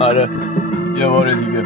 آره یه بار دیگه.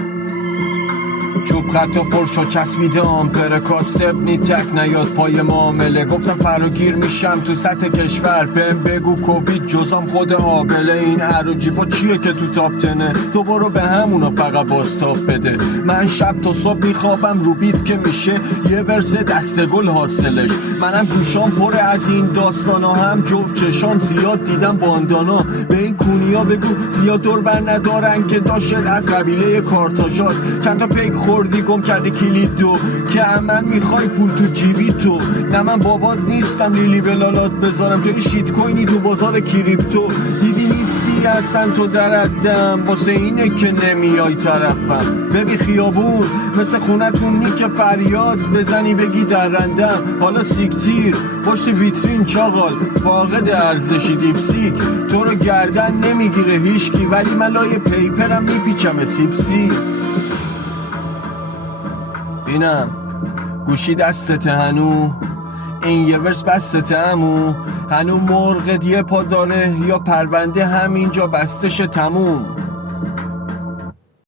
چوب خط و پرشو چسبیدم بره کاسب نی تک نیاد پای معامله. گفتم فراگیر میشم تو سطح کشور، بهم بگو کوبید جزام خود آبله. این عروجیفا چیه که تو تاپ تنه؟ تو برو به همونا فقط باستاب بده. من شب تا صبح میخوابم رو بیت که میشه یه ورس دستگل حاصلش. منم گوشام پر از این داستانا، هم جفت چشام زیاد دیدم باندانا. به این کونیا بگو زیاد دور بر ندارن که داشت از قبیله کارتاژاست. چند تا پیک خوردی گم کرده کلیدو که من میخوای پول تو جیبی تو. نه من بابات نیستم لیلی بلالات بذارم توی شیت کوینی تو بازار کریپتو. دیدی نیستی اصلا تو دردم، واسه اینه که نمیای طرفم. ببی خیابون مثل خونتون نی که فریاد بزنی بگی درندم. حالا سیکتیر پشت ویترین چاقال فاقد ارزشی دیپسیک. تو رو گردن نمیگیره هیشکی ولی من لای پیپرم میپیچم تیپسی. اینم گوشی دستت هنو، این یه ورس بستت همو. هنو مرغ یه پا داره یا پرونده همینجا بستش تموم.